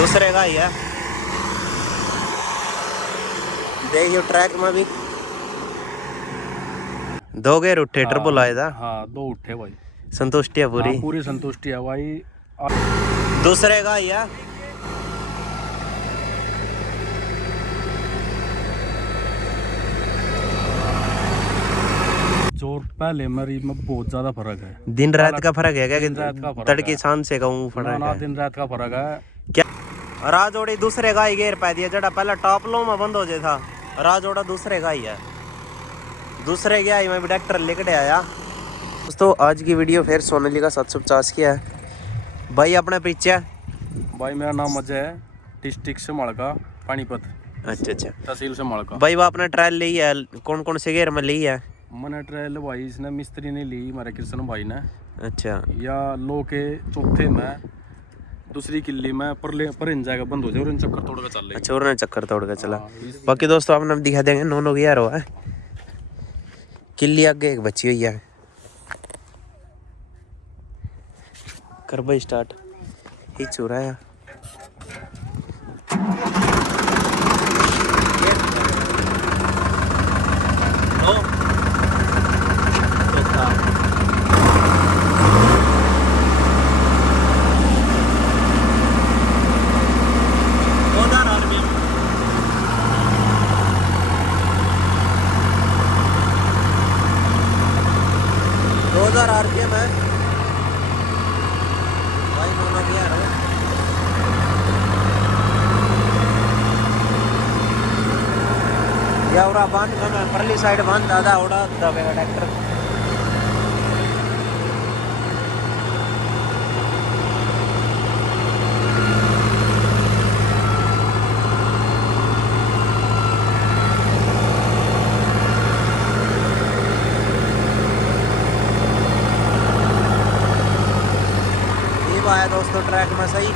दूसरे का ही है। देखियो ट्रैक में भी 2 गेयर उठे, टर्बो लाए था। हाँ 2 उठे भाई, संतुष्टि है पूरी। हाँ, पूरी संतुष्टि है भाई। दूसरे का ही है। जोर पहले मेरी में बहुत ज्यादा फर्क है। दिन रात का फर्क है क्या? दिन रात का फर्क तड़के है। सांझ से कहूँ ना फर्क ना, है दिन रात का फर्क है। क्या? राजोड़ी दूसरे का ही गेयर पा दिया, जड़ा पहला टॉप लो में बंद हो जाए था। राजोड़ा दूसरे का ही है। दूसरे गया ही मैं भी ट्रैक्टर लेकर आया। दोस्तों आज की वीडियो फिर सोनालिका 750 की है। भाई अपने पीछे। भाई मेरा नाम अजय है, डिस्ट्रिक्ट से मड़का, पानीपत, अच्छा अच्छा तहसील से मड़का। भाई वो अपना ट्रायल ली है, कौन कौन से गेयर में ली है? मैंने ट्रायल भाई इसने मिस्त्री ने ली, मेरे कृष्ण भाई ने, अच्छा या लो के चौथे में, दूसरी किल्ली में पर इन जाएगा बंद हो जाए और इन चक्कर तोड़ कर चल रही। अच्छा, उन्होंने चक्कर तोड़ कर चला। हाँ, बाकी दोस्तों आपने दिखा देंगे नोनो गियर हुआ है। किल्ली आगे एक बची हुई है। कर भाई स्टार्ट ही चूरा है। RPM है भाई, दोनों भी यार या उड़ा बांध में परली साइड बांध दादा उड़ा दबेगा ट्रैक्टर। आया दोस्तों ट्रैक में सही।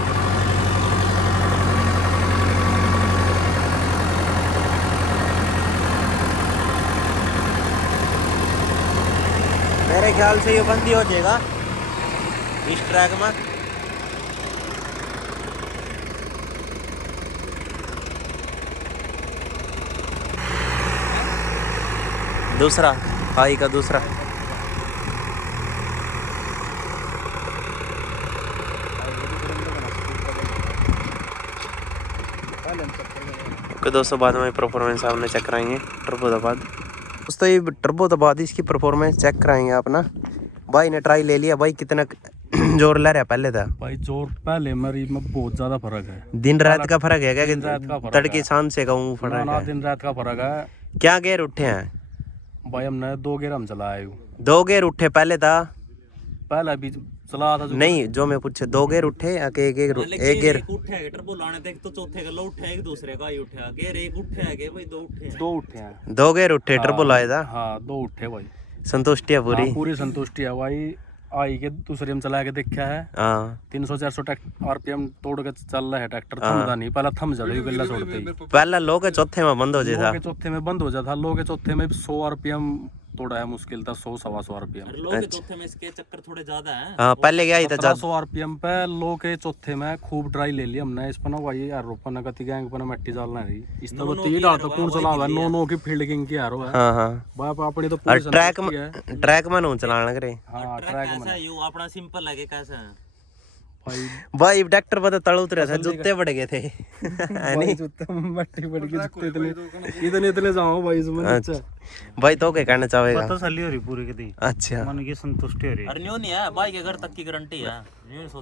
मेरे ख्याल से ये बंदी हो जाएगा इस ट्रैक में। दूसरा हाई का दूसरा तो दोस्तों बाद में परफॉर्मेंस आपने चेक कराएंगे टर्बो दबा। दोस्तों ये टर्बो दबा दी, इसकी परफॉर्मेंस चेक कराएंगे अपना। भाई ने ट्राई ले लिया। भाई कितना जोर ले रहा पहले था? भाई जोर पहले मेरी में बहुत ज्यादा फर्क है। दिन रात का फर्क है क्या? दिन रात का फर्क तड़के है। सांझ से कहूँ फर्क ना ना, है। दिन रात का फर्क है। क्या गेयर उठे हैं भाई हमने 2 गेयर हम चलाए। 2 गेयर उठे पहले था? पहला भी चला था जो नहीं जो मैं पूछे 2 गेयर उठे या एक गेयर? एक गेयर उठे है टर्बो लाने तक तो चौथे का लो उठे है, दूसरे का ही उठे है गेयर एक उठे है के भाई 2 उठे हैं। 2 उठे हैं। 2 गेयर उठे टर्बो लाए था। हाँ 2 उठे भाई। संतुष्टि है पूरी? हाँ, पूरी संतुष्टि है भाई। आई के दूसरे में चला के देखा है। हाँ 300-400 RPM तोड़ के चल रहा है ट्रैक्टर। थमदा नहीं, पहला थम जाता गला छोड़ते ही। पहला लो के चौथे में बंद हो लो जाता। के चौथे में बंद हो जाता। लो के चौथे में 100 RPM तोड़ा है, मुश्किल था 100-125 RPM। लो के चौथे में इसके चक्कर थोड़े ज्यादा हैं। हाँ पहले गया ही था 100 RPM पे लो के चौथे में खूब ड्राई ले लिया हमने। इस पर ना भाई यार रोपन गति गैंग पर मट्टी डालना रही इस तरह तो ये डाल तो कौन चला हुआ 9 की फील्ड किंग की यार है। हाँ हाँ बाप अपनी तो और पूरी ट्रैक में नहीं चलाना करे। हाँ ट्रैक में यू अपना सिंपल लगे कैसा है भाई। भाई ट्रैक्टर पर तड़ उतरे थे, जूते पड़ गए थे भाई जूते मट्टी पड़ गई, जूते इतने इतने जाओ भाई इसमें नीचे। भाई तो क्या कहना चाहेगा? तो सली हो रही पूरी की अच्छा मन की संतुष्टि हो रही। अरे न्यू नहीं है भाई के घर तक की गारंटी है,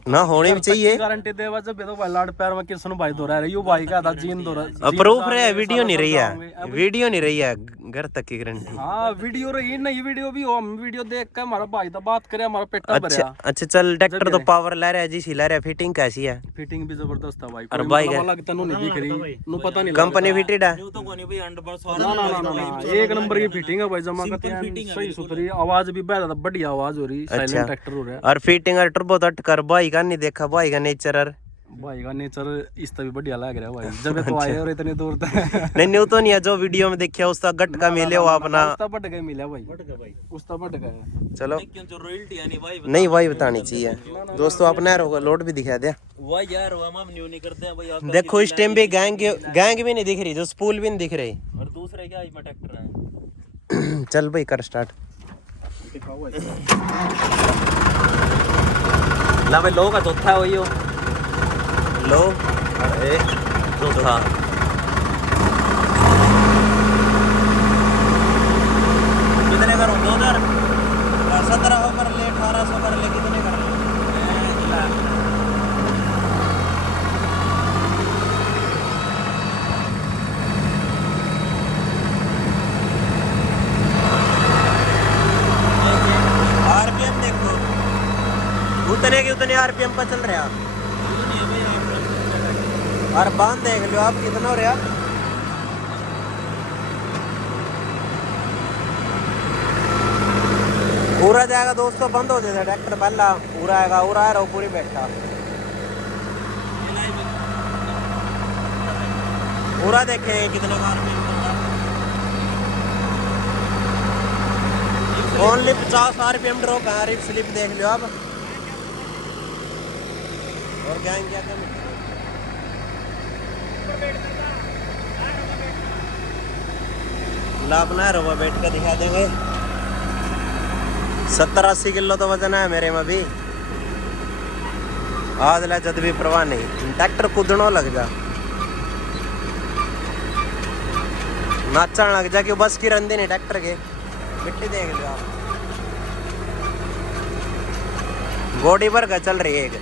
ना होनी भी चाहिए गारंटी देवा जब ये तो भाई लाड प्यार में किसन भाई दो रहा है। यू भाई का था जीन दो रहा। प्रूफ रहे, वीडियो नहीं रही है, वीडियो नहीं रही है घर तक की गारंटी। हाँ वीडियो रही नहीं, वीडियो भी हो, हम वीडियो देख के हमारा भाई था बात करे, हमारा पेटा भरया। अच्छा चल ट्रैक्टर तो पावर ले रहा है जी, सी ले रहा है। फिटिंग कैसी है? फिटिंग भी जबरदस्त है भाई। और भाई लगता नहीं दिख रही, नु पता नहीं कंपनी फिटेड है। तो कोनी भाई 100% ना ना ना ना, एक नंबर की फिटिंग है भाई। जमा करते हैं सही सुथरी, आवाज भी बेहद बढ़िया आवाज हो रही, साइलेंट ट्रैक्टर हो रहा है। और फिटिंग और टर्बो तट कर भाई का नहीं देखा, भाई का नेचर और भाई का नेचर इस तभी बढ़िया लग रहा है भाई जब तो आए और इतने दूर तक नहीं न्यू तो नहीं है, जो वीडियो में देखिए उसका गट का मिले हो अपना। उसका बढ़ गए मिला भाई, भाई उसका बढ़ गए। चलो क्यों जो रॉयल्टी यानी भाई नहीं वही बतानी चाहिए दोस्तों। अपना होगा लोड भी दिखा दिया। वाह यार वो हम न्यू नहीं करते हैं भाई आप देखो इस टाइम भी गैंग भी नहीं दिख रही, जो स्पूल भी नहीं दिख रही। और दूसरे क्या इसमें ट्रैक्टर है। चल भाई कर स्टार्ट। दिखाओ भाई ला भाई लो का चौथा है वही हो लो अरे चौथा कितने करूं 2000 1700 कर ले, 1800 कर ले, कितने कर ले? आरपीएम देखो उतने के उतने आरपीएम पर चल रहा। और बांध देख लो आप कितना हो रहा। पूरा जाएगा दोस्तों, बंद हो जाएगा ट्रैक्टर पहला पूरा आएगा, पूरा है पूरी बैठा पूरा देखे कितना ओनली 50 आरपीएम ड्रॉप है। रिप स्लिप देख लो आप। और गैंग क्या कम लापना है रोबा बैठ कर दिखा देंगे। 70-80 किलो तो वजन है मेरे में भी। आज ला जद भी परवाह नहीं, ट्रैक्टर कूदनो लग जा, नाचन लग जा कि बस की रंदी नहीं ट्रैक्टर के। मिट्टी देख लो आप, बॉडी पर का चल रही है एक।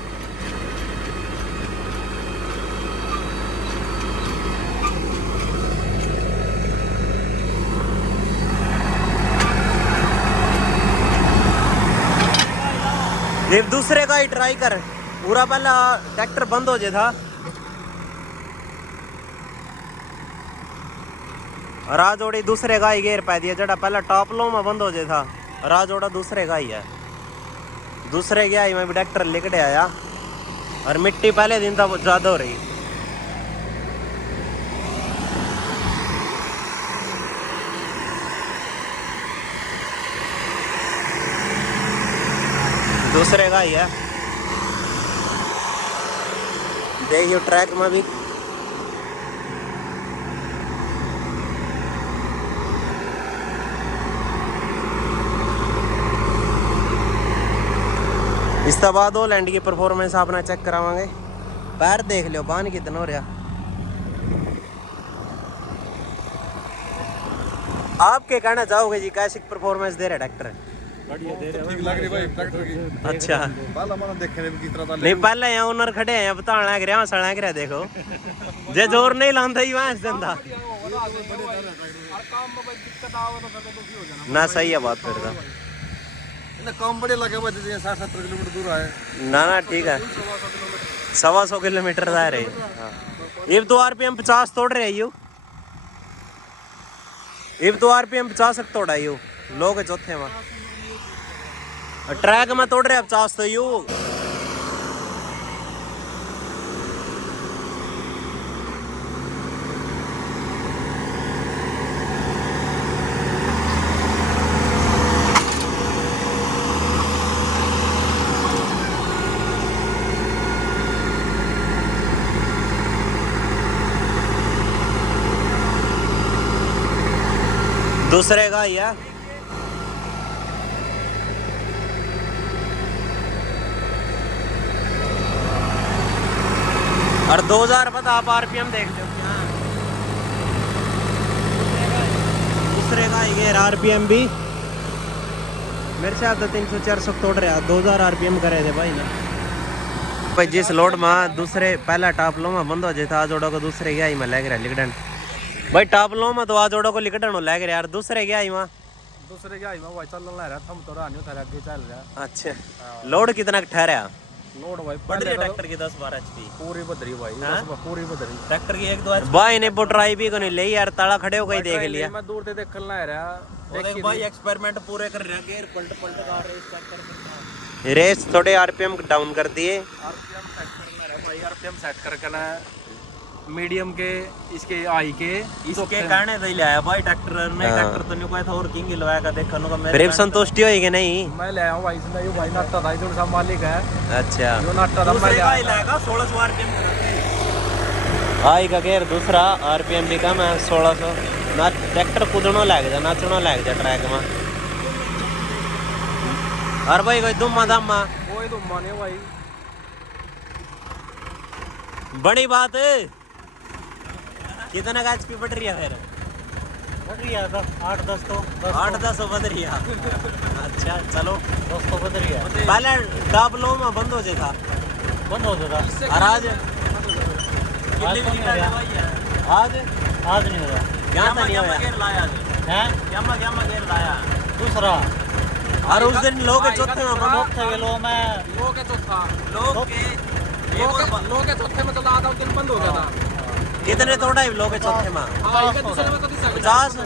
ये दूसरे का ही ट्राई कर, पूरा पहला ट्रैक्टर बंद हो जाए था। राजोड़ी दूसरे का ही गेर पा दिया, जड़ा पहला टॉप लो में बंद हो जाए था। राजोड़ा दूसरे का ही है, दूसरे गया ही मैं भी ट्रैक्टर लेके आया। और मिट्टी पहले दिन था ज्यादा हो रही। दूसरे का ही है, देखियो ट्रैक में भी। इसके बाद वो लैंड की परफॉर्मेंस अपना चेक करावांगे। पैर देख लो बान कितना हो रहा। आप क्या कहना चाहोगे जी, कैसी परफॉर्मेंस दे रहा है ट्रैक्टर? बढ़िया दे रहे ठीक लग रही भाई ट्रैक्टर की। अच्छा पहला मैंने देखे ने किस तरह था। नहीं पहले यहाँ ओनर खड़े हैं, बताना लग रहा सड़ा गिरा। देखो जे जोर नहीं लांदा ही वहां धंधा ना। सही है बात फिर तो। इन्हें काम बड़े लगे भाई, जैसे 60-70 किलोमीटर दूर आए। ना ना ठीक है, 125 किलोमीटर जा रहे। हाँ ये तो आरपीएम 50 तोड़ रहे यू। ये तो आरपीएम 50 तोड़ा यू लोग चौथे में। ट्रैक में तोड़ रहे 50 तो यू। दूसरे का ही है। और 2000 पता आप आरपीएम देख लो क्या। दूसरे का ही है आरपीएम भी मेरे से आप 300-400 तोड़ रहे हैं। 2000 आरपीएम करे थे भाई ने। भाई जिस लोड में दूसरे पहला टॉप लो में बंद हो जाए था, जोड़ो को दूसरे गया ही में लग रहा लिकड़न। भाई टॉप लो में तो आ जोड़ो को लिकड़न हो लग रहा यार। दूसरे गया ही वहाँ दूसरे क्या ही भाई चल रहा है, हम तो रानियो था आगे चल रहा। अच्छा लोड कितना ठहरा? लोड भाई बढ़ रही है ट्रैक्टर की 10-12 HP पूरी बदरी भाई, पूरी बदरी। ट्रैक्टर की 1-2 HP। भाई ने वो ट्राई भी को नहीं ले यार, ताला खड़े हो गई देख लिया। मैं दूर से देखने आ रहा। देख भाई एक्सपेरिमेंट पूरे कर रहा है, गियर पलट का रेस चेक कर। रेस थोड़े आरपीएम डाउन कर दिए। आरपीएम चेक करना है भाई यार, रात हम सेट करके ना मीडियम के इसके आई के इसके कहने से ही लाया भाई ट्रैक्टर ने ट्रैक्टर तो नहीं कोई था और किंग लवाया का देखने को मेरे फिर संतुष्टि होगी कि नहीं? मैं ले आऊं भाई इसमें यो भाई नट्टा था जो सा मालिक है अच्छा जो नट्टा था मैं दूसरे ले का ही आया लाएगा 1600 आरपीएम आई का गेयर दूसरा आरपीएम भी कम है 1600 ना ट्रैक्टर कूदनो लग जा नाचनो लग जा ट्रैक में और भाई कोई दुम्मा दामा कोई तो माने भाई बड़ी बात कितना का एचपी बढ़ रही है फिर? बढ़ रही है 8-10 तो 8-10 बढ़ रही है। अच्छा चलो 10 तो बढ़ रही है पहले डबलो में बंद हो जाता बंद हो जाता और आज कितनी आज नहीं आज नहीं हो रहा यहाँ तो नहीं होया गेयर लाया हैं क्या गेयर लाया दूसरा और उस दिन लोग के चौथे में बंद चौथे लो मैं लो के चौथा लोग के लो के चौथे में चला आधा दिन बंद हो गया था कितने तोड़ा है लोग के चौथे में? भाई के दूसरे में कभी 50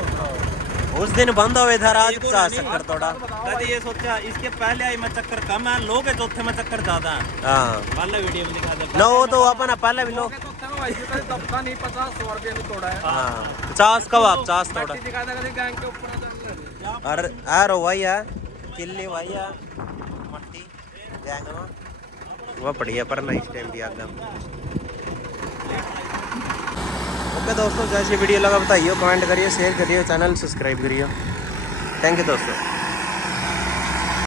उस दिन बंद हुए था आज 50 चक्कर तोड़ा। कभी ये सोचा इसके पहले आई में चक्कर कम है लोग के चौथे में चक्कर ज्यादा है हाँ पहले वीडियो में दिखा दे ना वो तो अपन पहले भी लो लोग के चौथे में भाई का दबका नहीं 50-100 रुपये में तोड़ा है हाँ 50 कब आप 50 तोड़ा बैटरी दिखा देगा गैंग के ऊपर और आरो भाई है किल्ली भाई है मट्टी गैंग में वो बढ़िया पर ना इस टाइम भी एकदम ओके दोस्तों जैसी वीडियो लगा बताइए कमेंट करिए शेयर करिए चैनल सब्सक्राइब करिए थैंक यू दोस्तों।